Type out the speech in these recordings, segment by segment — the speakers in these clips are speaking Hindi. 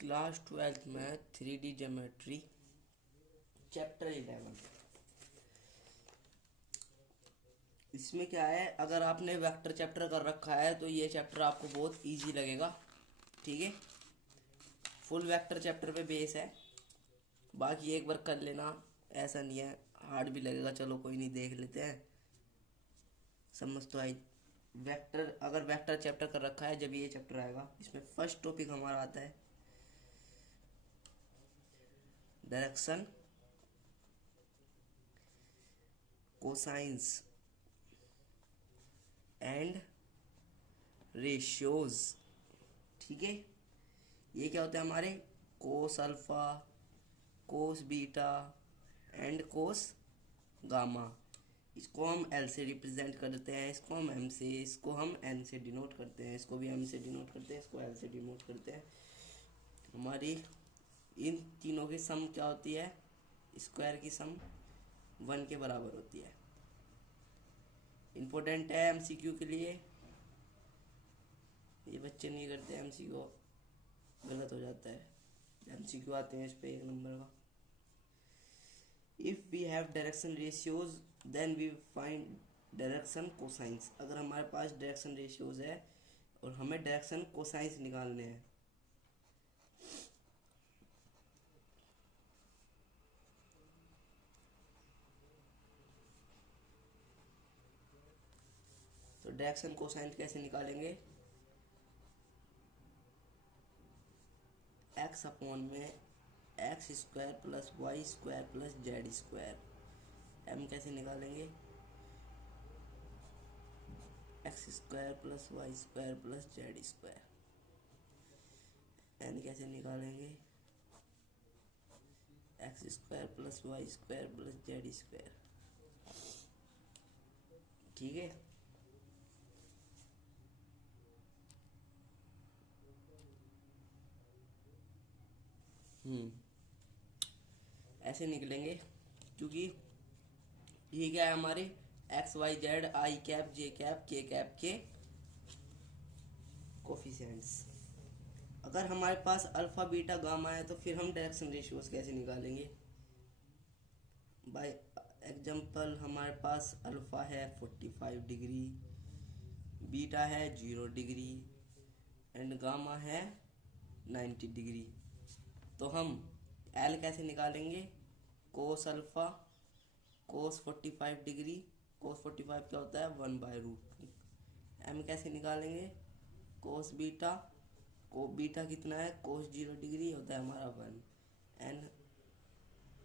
क्लास 12th में 3D ज्योमेट्री चैप्टर 11। इसमें क्या है, अगर आपने वेक्टर चैप्टर कर रखा है तो ये चैप्टर आपको बहुत इजी लगेगा। ठीक है, फुल वेक्टर चैप्टर पे बेस है। बाकी एक बार कर लेना, ऐसा नहीं है हार्ड भी लगेगा। चलो कोई नहीं, देख लेते हैं, समझ तो आई। वेक्टर, अगर वेक्टर चैप्टर कर रखा है जब ये चैप्टर आएगा। इसमें फर्स्ट टॉपिक हमारा आता है डायरेक्शन, कोसाइंस एंड रेशियोज। ठीक है, ये क्या होता है हमारे cos alpha, cos beta and cos gamma. इसको हम एल से रिप्रेजेंट करते हैं, इसको हम एम से, इसको हम एन से डिनोट करते हैं, इसको भी एम से डिनोट करते हैं, इसको एल से डिनोट करते हैं। हमारी इन तीनों की सम क्या होती है, स्क्वायर की सम 1 के बराबर होती है। इम्पोर्टेंट है एमसीक्यू के लिए, ये बच्चे नहीं करते, एमसीक्यू गलत हो जाता है। एमसीक्यू आते हैं इस पे 1 नंबर का। If we have direction ratios then we find direction cosines. अगर हमारे पास डायरेक्शन रेशियोज है और हमें डायरेक्शन कोसाइंस निकालने हैं, तो डायरेक्शन कोसाइंस कैसे निकालेंगे। एक्स अपॉन में x square plus y square plus z square. M कैसे निकालेंगे, x square plus y square plus z square. N कैसे निकालेंगे, x square plus y square plus z square. ठीक है, ऐसे निकलेंगे क्योंकि ये क्या है हमारे x Y z i cap j cap k cap के कोफिशिएंट्स। अगर हमारे पास अल्फा बीटा गामा है तो फिर हम डायरेक्शन रेशियोज कैसे निकालेंगे। बाय एग्जांपल हमारे पास अल्फा है 45 डिग्री, बीटा है 0 डिग्री एंड गामा है 90 डिग्री। तो हम एल कैसे निकालेंगे, कोस अल्फा कोस 45 डिग्री, कोस 45 क्या होता है 1/√2। एम कैसे निकालेंगे, कोस बीटा, को बीटा कितना है कोस 0 डिग्री होता है हमारा 1। N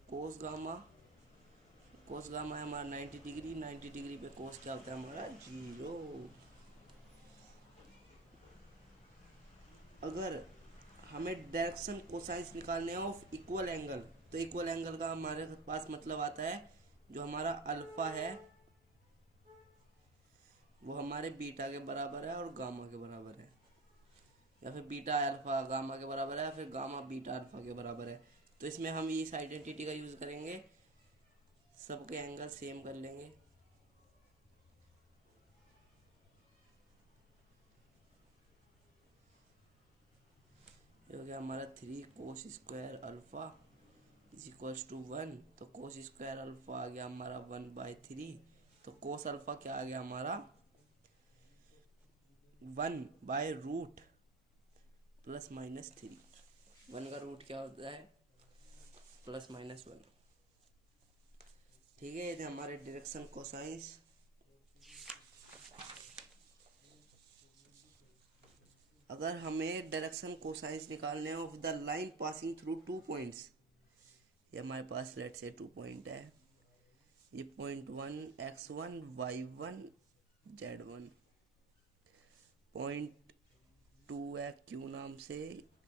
cos gamma, cos gamma है हमारा 90 डिग्री, 90 डिग्री पे कोस क्या होता है हमारा 0। अगर हमें डायरेक्शन कोसाइंस निकालने हैं ऑफ इक्वल एंगल, तो इक्वल एंगल का हमारे पास मतलब आता है जो हमारा अल्फा है वो हमारे बीटा के बराबर है और गामा के बराबर है, या फिर बीटा अल्फा गामा के बराबर है, या फिर गामा बीटा अल्फा के बराबर है। तो इसमें हम इस आइडेंटिटी का यूज करेंगे, सबके एंगल सेम कर लेंगे। ये हो गया हमारा 3 cos square alpha is equals to 1। तो कोस स्क्वायर अल्फा आ गया हमारा 1/3। तो कोस अल्फा क्या आ गया हमारा 1/रूट प्लस माइनस 3। 1 का रूट क्या होता है +-1। ठीक है, ये थे हमारे डायरेक्शन कोसाइंस। अगर हमें डायरेक्शन कोसाइंस निकालने हैं of the line passing through 2 points, ये हमारे पास लेट से 2 पॉइंट है, ये point 1 x1 y1 z1, point 2 है क्यू नाम से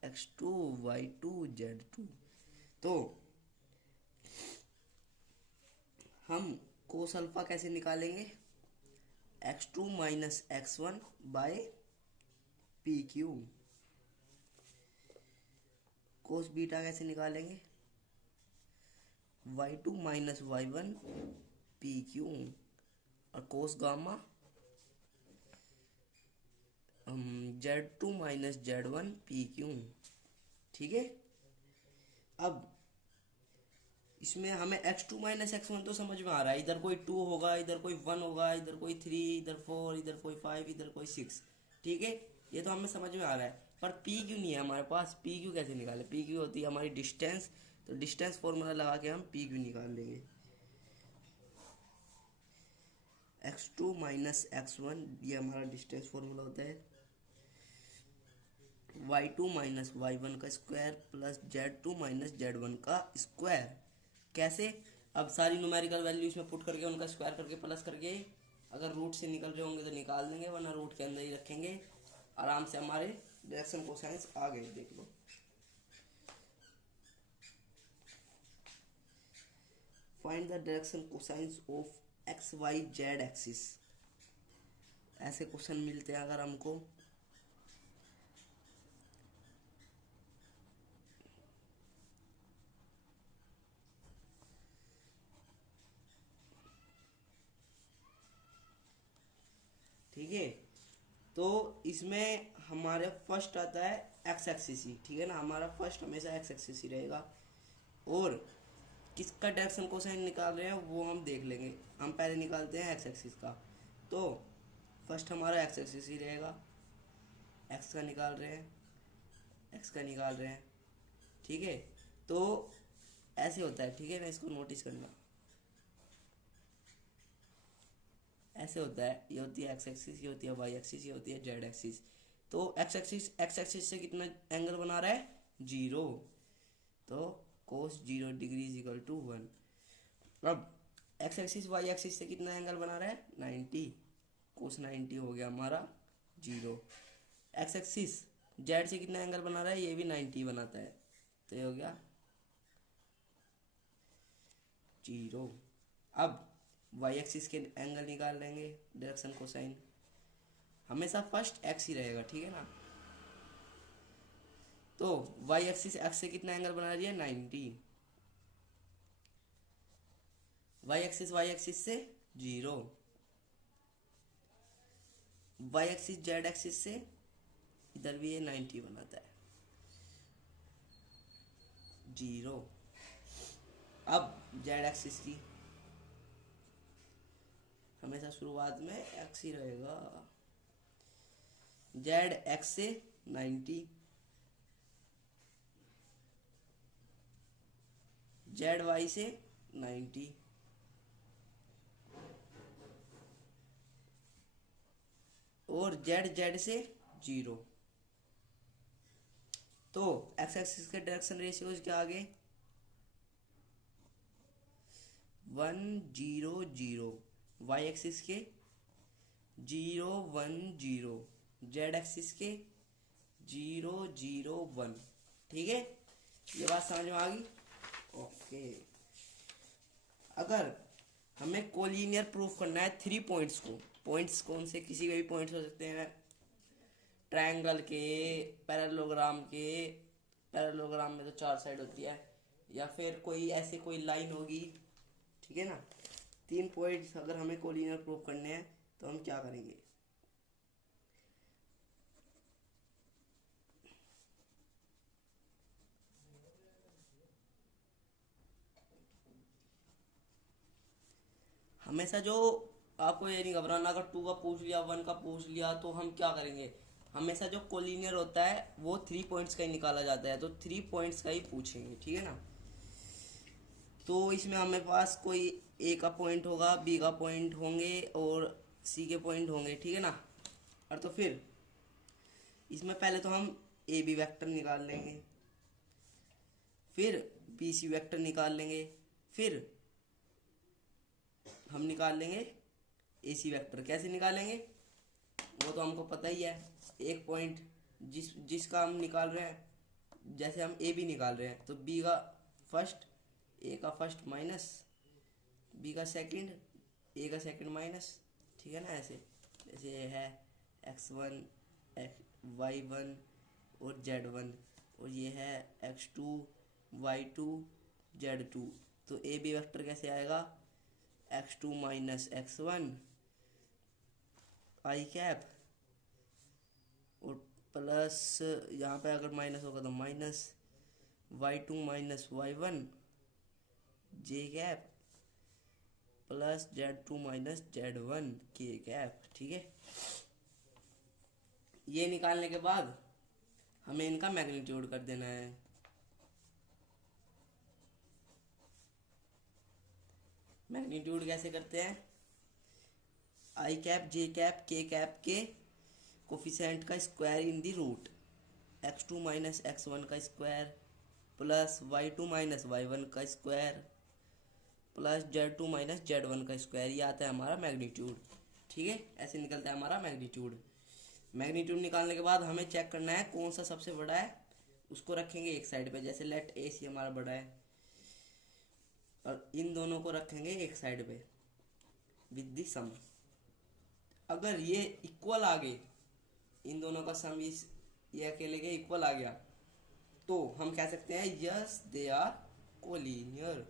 x2 y2 z2। तो हम कोस अल्फा कैसे निकालेंगे, x2 minus x1 by P Q. Cos beta कैसे निकालेंगे, y2 minus y1 P Q. और cos gamma z2 minus z1 P Q. ठीक है। अब इसमें हमें x2 माइनस x1 तो समझ में आ रहा है, इधर कोई 2 होगा, इधर कोई 1 होगा, इधर कोई 3, इधर 4, इधर कोई 5, इधर कोई 6। ठीक है, ये तो हमें समझ में आ रहा है। पर p क्यों नहीं है हमारे पास? p क्यों कैसे निकाले? p क्यों होती है हमारी डिस्टेंस, तो डिस्टेंस फॉर्मूला लगा के हम p क्यों निकाल लेंगे। x2 माइनस x1 ये हमारा डिस्टेंस फॉर्मूला होता है। y2 माइनस y1 का square plus z2 minus z1 का स्क्वायर। कैसे? अब सारी न्यूमेरिकल वैल्यू इसमें पुट करके उनका स्क्वायर करके प्लस करके, अगर रूट से निकल रहे होंगे तो निकाल देंगे, वरना रूट के अंदर ही रखेंगे। आराम से हमारे डायरेक्शन कोसाइंस आ गए, देख लो। Find the direction cosines of X Y Z axis. ऐसे क्वेश्चन मिलते हैं अगर हमको। ठीक है, तो इसमें हमारे फर्स्ट आता है एक्स एक्सिस ही, ठीक है ना, हमारा फर्स्ट हमेशा एक्स एक्सिस ही रहेगा। और किसका डायरेक्शन कोसाइन निकाल रहे हैं वो हम देख लेंगे। हम पहले निकालते हैं एक्स एक्सिस का, तो फर्स्ट हमारा एक्स एक्सिस ही रहेगा। एक्स का निकाल रहे हैं, एक्स का निकाल रहे हैं, ठीक है। तो ऐसे होता है, ठीक है ना, इसको नोटिस करना। ऐसे होता है, ये होती है एक्स एक्सिस, ये होती है वाई एक्सिस, ये होती है जेड एक्सिस। तो एक्स एक्सिस से कितना एंगल बना रहा है? 0। तो कोस 0 डिग्री इज इक्वल टू 1। अब एक्स एक्सिस वाई एक्सिस से कितना एंगल बना रहा है? 90। कोस 90 हो गया हमारा 0। एक्स एक्सिस जेड से कितना एंगल बना रहा है? ये भी 90 बनाता है, तो ये हो गया 0। अब वाई एक्सिस के एंगल निकाल लेंगे, डायरेक्शन कोसाइन। हमेशा फर्स्ट एक्स ही रहेगा, ठीक है ना। तो वाई एक्सिस एक्स से कितना एंगल बना रही है? 90। वाई एक्सिस से 0। वाई एक्सिस जेड एक्सिस से इधर भी ये 90 बनाता है, 0। अब जेड एक्सिस की हमेशा शुरुआत में एक्स ही रहेगा। जेड एक्स से 90, जेड वाई से 90, और जेड जेड से 0। तो एक्स एक्सिस के डायरेक्शन रेशियोज क्या आ गए? 1 0 0। वाई एक्सिस के 0 1 0। जेड एक्सिस के 0 0 1। ठीक है, ये बात समझ में आ गई? ओके। अगर हमें कोलिनियर प्रूफ करना है 3 पॉइंट्स को, पॉइंट्स कौन से? किसी के भी पॉइंट्स हो सकते हैं, ट्रायंगल के, पैरेललोग्राम के। पैरेललोग्राम में तो 4 साइड होती है, या फिर कोई ऐसे कोई लाइन होगी, ठीक है ना। 3 पॉइंट्स अगर हमें कोलिनियर प्रूफ करने हैं तो हम क्या करेंगे? हमेशा जो, आपको ये नहीं घबराना, अगर 2 का पूछ लिया, 1 का पूछ लिया, तो हम क्या करेंगे? हमेशा जो कोलिनियर होता है वो 3 पॉइंट्स का ही निकाला जाता है, तो 3 पॉइंट्स का ही पूछेंगे, ठीक है ना। तो इसमें हमें पास कोई ए का पॉइंट होगा, बी का पॉइंट होंगे और सी के पॉइंट होंगे, ठीक है ना। और तो फिर इसमें पहले तो हम ए बी वेक्टर निकाल लेंगे, फिर बी सी वेक्टर निकाल लेंगे, फिर हम निकाल लेंगे ए सी वेक्टर। कैसे निकालेंगे वो तो हमको पता ही है। एक पॉइंट जिसका हम निकाल रहे हैं, जैसे हम ए बी निकाल रहे हैं, तो बी का फर्स्ट, ए का फर्स्ट माइनस बी का सेकंड, ए का सेकंड माइनस, ठीक है ना। ऐसे जैसे ये है x1 y1 और z1, और ये है x2 y2 z2। तो ए बी वेक्टर कैसे आएगा? x2 minus x1 I cap, और प्लस यहाँ पे अगर माइनस होगा तो minus y2 minus y1 J cap plus z2 minus z1 K cap. ठीक है, ये निकालने के बाद हमें इनका मैग्नीट्यूड कर देना है। मैग्नीट्यूड कैसे करते हैं? आई कैप जे कैप के कोफिशिएंट का square in the root, x2 minus x1 का square plus y2 minus y1 का square plus z2 minus z1 का स्क्वायर। ये आता है हमारा मैग्नीट्यूड। ठीक है, ऐसे निकलता है हमारा मैग्नीट्यूड। मैग्नीट्यूड निकालने के बाद हमें चेक करना है कौन सा सबसे बड़ा है, उसको रखेंगे एक साइड पे। जैसे लेट ए सी हमारा बड़ा है और इन दोनों को रखेंगे एक साइड पे विद द सम। अगर ये इक्वल आ गए, इन दोनों का सम ये अकेले के इक्वल आ गया, तो हम कह सकते हैं यस दे आर कोलिनियर।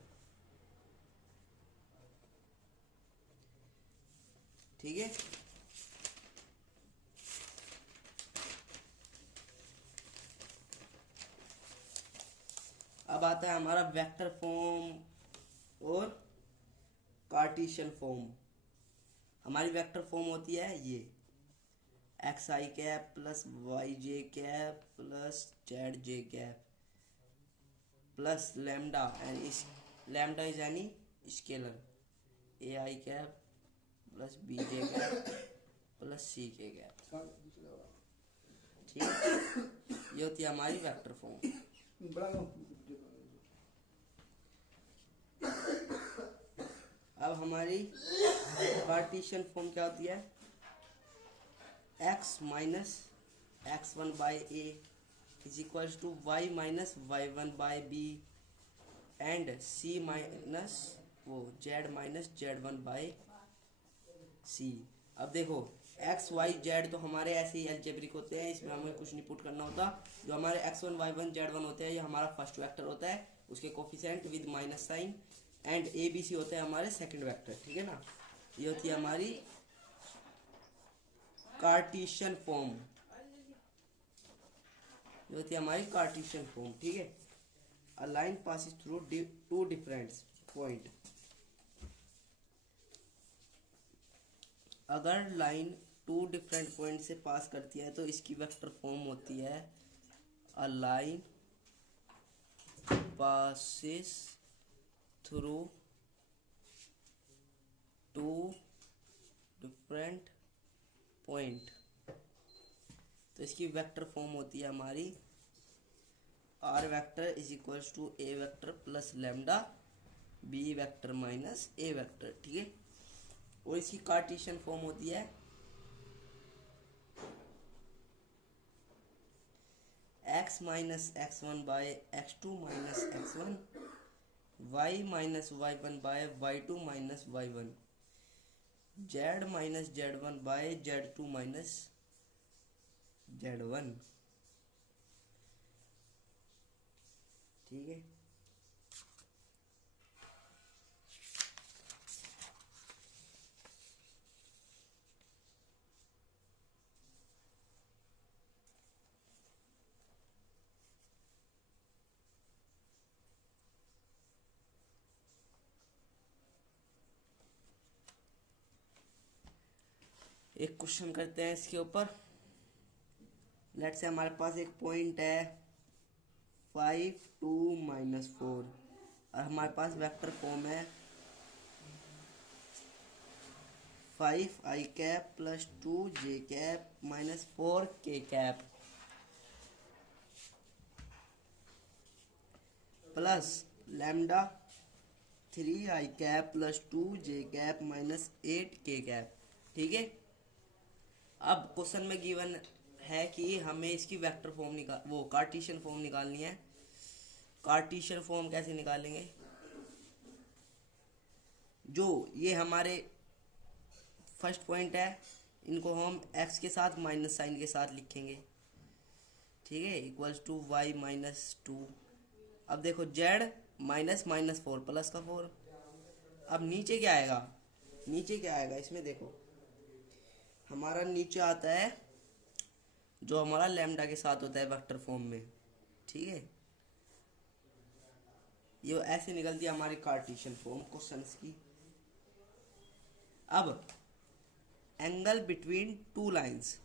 ठीक है, अब आता है हमारा वेक्टर फॉर्म और कार्टेशियन फॉर्म। हमारी वेक्टर फॉर्म होती है ये X I cap plus Y J cap plus Z J cap plus lambda, and lambda is any scalar, A I cap plus B J cap plus C K cap. ठीक है, ये होती है हमारी वेक्टर फॉर्म। अब हमारी कार्टेशियन फॉर्म क्या होती है? x minus x1 by A is equal to y minus y1 by B and c minus z minus z1 by C. अब देखो x y z तो हमारे ऐसे ही अलजेब्रिक होते हैं, इसमें हमें कुछ नहीं पुट करना होता। जो हमारे x1 y1 z1 होते हैं, ये हमारा फर्स्ट वेक्टर होता है, उसके coefficient with minus sign, and a b c होते हैं हमारे सेकंड वेक्टर। ठीक है ना, ये होती है हमारी कार्टेशियन फॉर्म। ये होती है हमारी कार्टेशियन फॉर्म। ठीक है, a line passes through two different point. अगर लाइन टू डिफरेंट पॉइंट से पास करती है तो इसकी वेक्टर फॉर्म होती है a line passes through two different point. तो इसकी वेक्टर फॉर्म होती है हमारी r vector is equals to a vector plus lambda b vector minus a vector. ठीक है, और इसकी कार्टेशियन फॉर्म होती है x minus x1 by x2 minus x1, y minus y1 by y2 minus y1, z minus z1 by z2 minus z1। ठीक है, एक क्वेश्चन करते हैं इसके ऊपर। लेट से हमारे पास एक पॉइंट है 5 2 माइनस 4 और हमारे पास वेक्टर फॉर्म है 5 आई कैप प्लस 2 जे कैप माइनस 4 के कैप प्लस लैम्डा 3 आई कैप प्लस 2 जे कैप माइनस 8 के कैप। ठीक है, अब क्वेश्चन में गिवन है कि हमें इसकी वेक्टर फॉर्म कार्टेशियन फॉर्म निकालनी है। कार्टेशियन फॉर्म कैसे निकालेंगे? जो ये हमारे फर्स्ट पॉइंट है, इनको हम x के साथ माइनस साइन के साथ लिखेंगे। ठीक है, इक्वल्स टू y माइनस 2। अब देखो z माइनस माइनस 4 प्लस का 4। अब नीचे क्या आएगा? नीचे क्या आएगा इसमें देखो, हमारा नीचे आता है जो हमारा लैम्डा के साथ होता है वेक्टर फॉर्म में। ठीक है, ये ऐसे निकलती है हमारी कार्टेशियन फॉर्म क्वेश्चंस की। अब angle between two lines,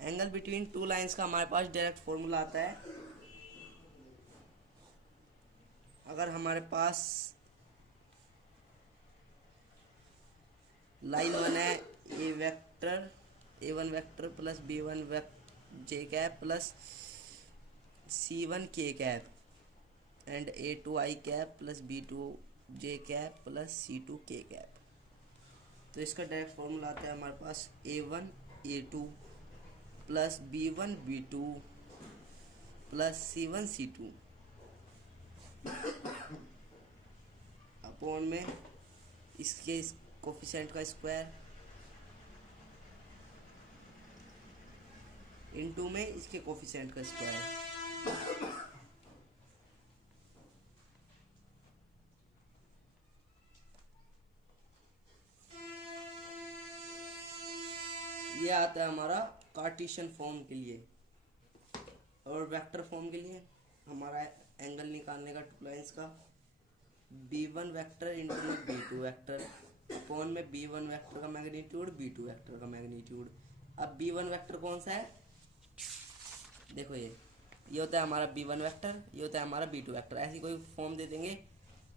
angle between two lines का हमारे पास डायरेक्ट फॉर्मूला आता है। अगर हमारे पास लाइन वन है, A one vector plus B one J cap plus C one K cap and A two I cap plus B two J cap plus C two K cap, तो इसका डायरेक्ट फॉर्मूला आता है हमारे पास A one A two plus B one B two plus C one C two upon में इसके कोफिशिएंट का स्क्वायर इनटू में इसके कोफिशिएंट का स्क्वायर। ये आता है हमारा कार्टेशियन फॉर्म के लिए। और वेक्टर फॉर्म के लिए हमारा एंगल निकालने का टू लाइंस का b1 वेक्टर इंटू में b2 वेक्टर अपॉन में b1 वेक्टर का मैग्नीट्यूड b2 वेक्टर का मैग्नीट्यूड। अब b1 वेक्टर कौन सा है, देखो ये होता है हमारा b1 वेक्टर, ये होता है हमारा b2 वेक्टर। ऐसी कोई फॉर्म दे देंगे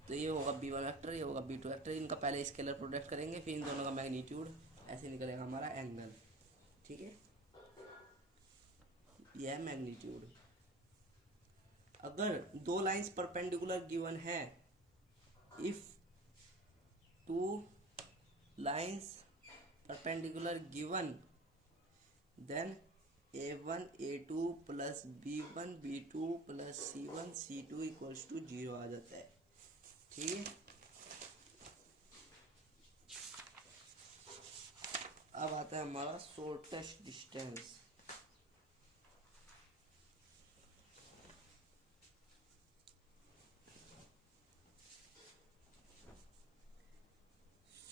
तो ये होगा b1 वेक्टर, ये होगा b2 वेक्टर, इनका पहले स्केलर प्रोडक्ट करेंगे फिर इन दोनों का मैग्नीट्यूड, ऐसे निकलेगा हमारा एंगल। ठीक है, यह है मैग्नीट्यूड। अगर दो लाइंस परपेंडिकुलर गिवन है, if two lines perpendicular given then a1 a2 plus b1 b2 plus c1 c2 equals to 0 आ जाता है। ठीक है, अब आता है हमारा shortest distance.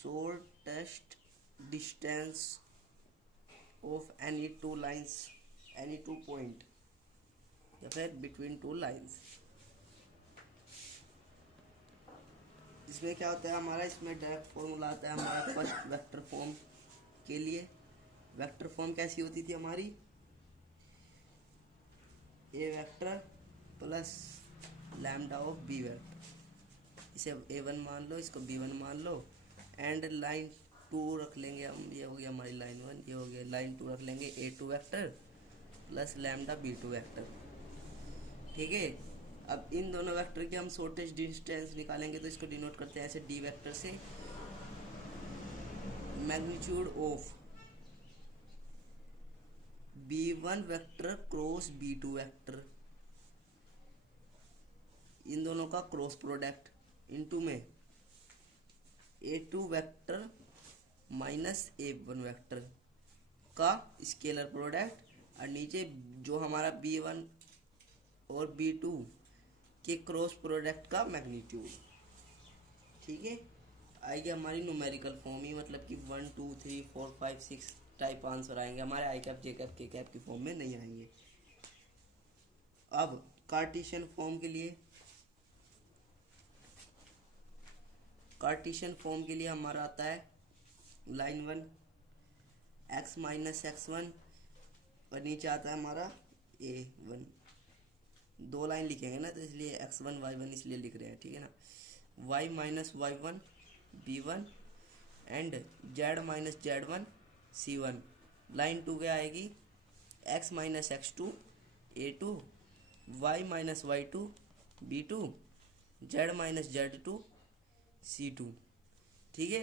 shortest distance of any two lines, any two point या फिर between two lines। इसमें क्या होता है हमारा, इसमें डायरेक्ट फॉर्मूला आता है हमारा फर्स्ट वेक्टर फॉर्म के लिए। वेक्टर फॉर्म कैसी होती थी हमारी, A vector plus lambda of B vector, इसे a1 मान लो, इसको b1 मान लो एंड लाइन टू रख लेंगे हम, ये हो गया हमारी लाइन वन, ये हो गया लाइन टू, रख लेंगे a2 vector plus lambda b2 vector. ठीक है, अब इन दोनों वेक्टर की हम शॉर्टेस्ट डिस्टेंस निकालेंगे तो इसको डिनोट करते हैं ऐसे d वेक्टर से, magnitude of b1 vector cross b2 vector, इन दोनों का क्रॉस प्रोडक्ट इनटू में a2 vector minus a1 vector का स्केलर प्रोडक्ट, और नीचे जो हमारा b1 और b2 के क्रॉस प्रोडक्ट का मैग्नीट्यूड। ठीक है, आएगी हमारी न्यूमेरिकल फॉर्म ही, मतलब कि 1 2 3 4 5 6 टाइप आंसर आएंगे हमारे, आई cap j cap k cap की फॉर्म में नहीं आएंगे। अब कार्टेशियन फॉर्म के लिए, कार्टेशियन फॉर्म के लिए हमारा आता है line one x minus x one और नीचे आता है हमारा a1। दो लाइन लिखेंगे ना तो इसलिए x1 y1 इसलिए लिख रहे हैं। ठीक है ना, y minus y1 b1 and z minus z1 c1। Line two क्या आएगी, x minus x2 a2 y minus y2 b2 z minus z2 c2। ठीक है,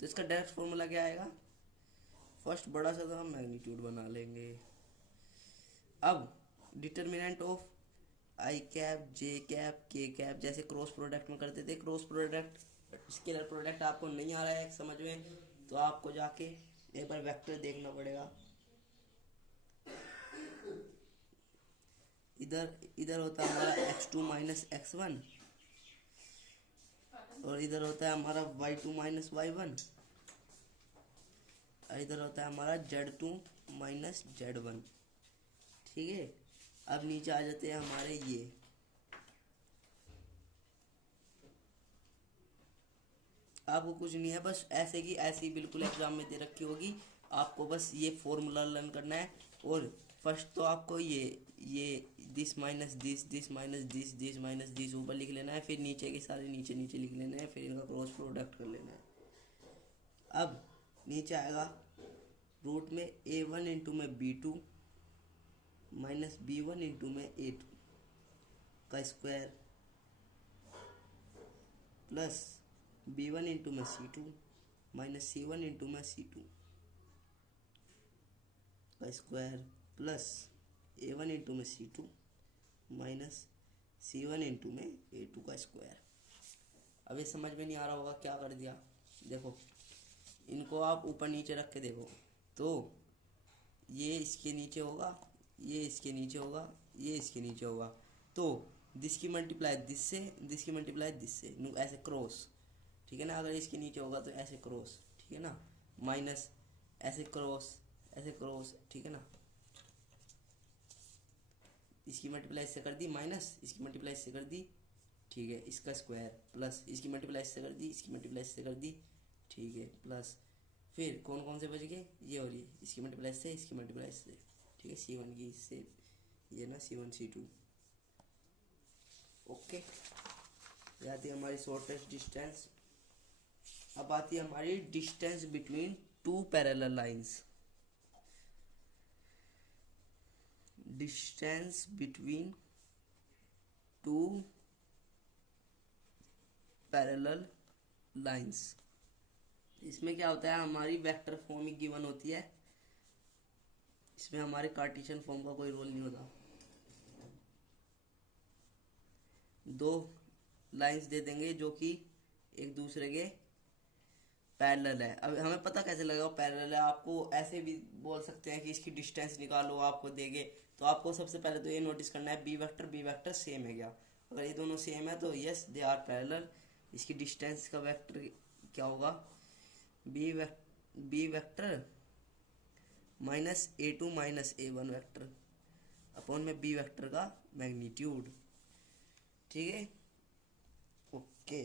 तो इसका डायरेक्ट फॉर्मूला क्या आएगा, फर्स्ट बड़ा सा तो हम मैग्नीट्यूड बना लेंगे। अब determinant of I cap j cap k cap, जैसे क्रॉस प्रोडक्ट में करते थे, क्रॉस प्रोडक्ट स्केलर प्रोडक्ट आपको नहीं आ रहा है समझ में तो आपको जाके एक बार वेक्टर देखना पड़ेगा। इधर होता है हमारा x2 माइनस x1 और इधर होता है हमारा y2 माइनस y1 और इधर होता है हमारा z2 माइनस z1। ठीक है, अब नीचे आ जाते हैं हमारे ये, आपको कुछ नहीं है, बस ऐसे की ऐसी बिल्कुल एग्जाम में दे रखी होगी, आपको बस ये फॉर्मूला लर्न करना है। और फर्स्ट तो आपको ये this minus this minus this minus this ऊपर लिख लेना है, फिर नीचे के सारे नीचे नीचे लिख लेना है, फिर इनका क्रॉस प्रोडक्ट कर लेना है। अब नीचे आएगा रूट में a1 इंटू में b2 माइनस b1 इंटू में a2 का स्क्वायर प्लस b1 इंटू में c2 माइनस c1 इंटू में c2 का स्क्वायर प्लस a1 इंटू में c2 माइनस c1 इंटू में a2 का स्क्वायर। अब ये समझ में नहीं आ रहा होगा क्या कर दिया, देखो इनको आप ऊपर नीचे रख के देखो, तो ये इसके नीचे होगा, ये इसके नीचे होगा, ये इसके नीचे होगा, तो दिस की मल्टीप्लाई दिस से, दिस की मल्टीप्लाई दिस से, ऐसे क्रॉस, ठीक है ना। अगर इसके नीचे होगा तो ऐसे क्रॉस, ठीक है ना, माइनस ऐसे क्रॉस, ऐसे क्रॉस, ठीक है ना। इसकी मल्टीप्लाई इससे कर दी माइनस, इसकी मल्टीप्लाई इससे कर दी, ठीक है, इसका स्क्वायर प्लस इसकी मल्टीप्लाई इससे कर दी, इसकी मल्टीप्लाई इससे कर दी, ठीक है, प्लस फिर कौन कौन से बच गए, ये और ये, इसकी मल्टीप्लाई से, इसकी मल्टीप्लाई से, ठीक है, c1 की इससे, ये ना c1 c2, ओके। ये आती है हमारी शॉर्टेस्ट डिस्टेंस। अब आती है हमारी distance between two parallel lines. Distance between two parallel lines, इसमें क्या होता है, हमारी वेक्टर फॉर्म ही गिवन होती है, इसमें हमारे कार्टेशियन फॉर्म का कोई रोल नहीं होता। दो लाइंस दे देंगे जो कि एक दूसरे के पैरेलल है। अब हमें पता कैसे लगेगा पैरेलल है, आपको ऐसे भी बोल सकते हैं कि इसकी डिस्टेंस निकालो, आपको देंगे तो आपको सबसे पहले तो ये नोटिस करना है बी वेक्टर सेम है क्या। अगर ये दोनों सेम है तो यस दे आर पैरेलल। इसकी डिस्टेंस का वेक्टर क्या होगा, b vector minus a2 minus a1 vector upon में बी वेक्टर का मैग्नीट्यूड, ठीक है, ओके।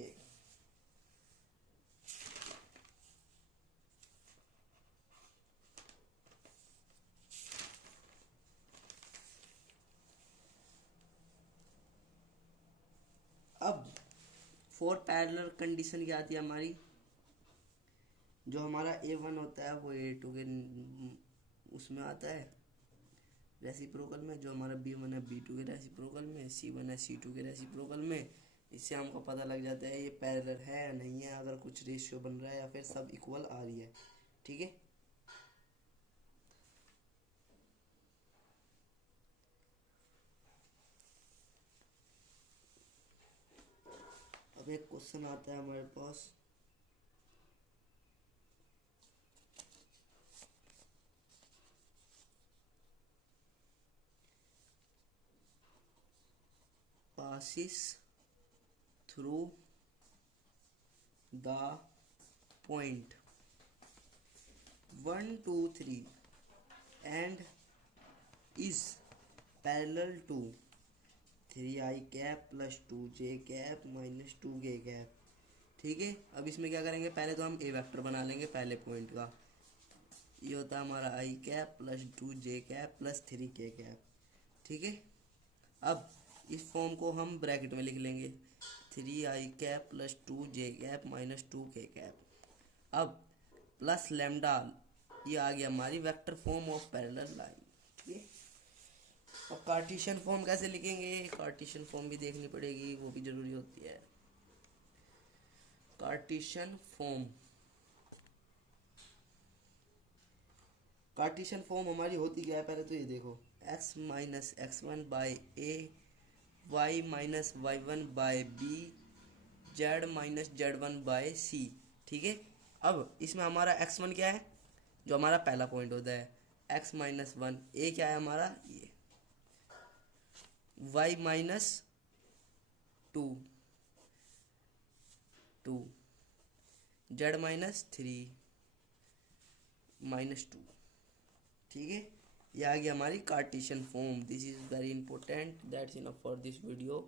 अब फॉर पैरेलल कंडीशन क्या आती है हमारी, जो हमारा a1 होता है वो a2 के उसमें आता है रेसिप्रोकल में, जो हमारा b1 है b2 के रेसिप्रोकल में, c1 है c2 के रेसिप्रोकल में। इससे हमको पता लग जाता है ये पैरेलल है या नहीं है, अगर कुछ रेशियो बन रहा है या फिर सब इक्वल आ रही है, ठीक है। अब एक क्वेश्चन आता है हमारे पास, passes through the point 1 2 3 and is parallel to 3i cap plus 2j cap minus 2k cap, ठीक है। अब इसमें क्या करेंगे, पहले तो हम ए वेक्टर बना लेंगे पहले पॉइंट का, ये होता है हमारा i cap plus 2j cap plus 3k cap, ठीक है। अब इस फॉर्म को हम ब्रैकेट में लिख लेंगे, 3i cap plus 2j cap minus 2k cap, अब प्लस लेमडा, ये आ गया हमारी vector form of parallel line, ठीक है। अब कार्टेशियन फॉर्म कैसे लिखेंगे, कार्टेशियन फॉर्म भी देखनी पड़ेगी, वो भी जरूरी होती है। कार्टेशियन फॉर्म, कार्टेशियन फॉर्म हमारी होती क्या है, पहले तो ये देखो, x minus x1 by A, y minus y1 by B, z minus z1 by C, ठीक है। अब इसमें हमारा x1 क्या है, जो हमारा पहला पॉइंट होता है, x माइनस 1, ए क्या है हमारा ये, y minus 2, z minus 3 minus 2, ठीक है। ये आ गई हमारी Cartesian form. This is very important, that's enough for this video.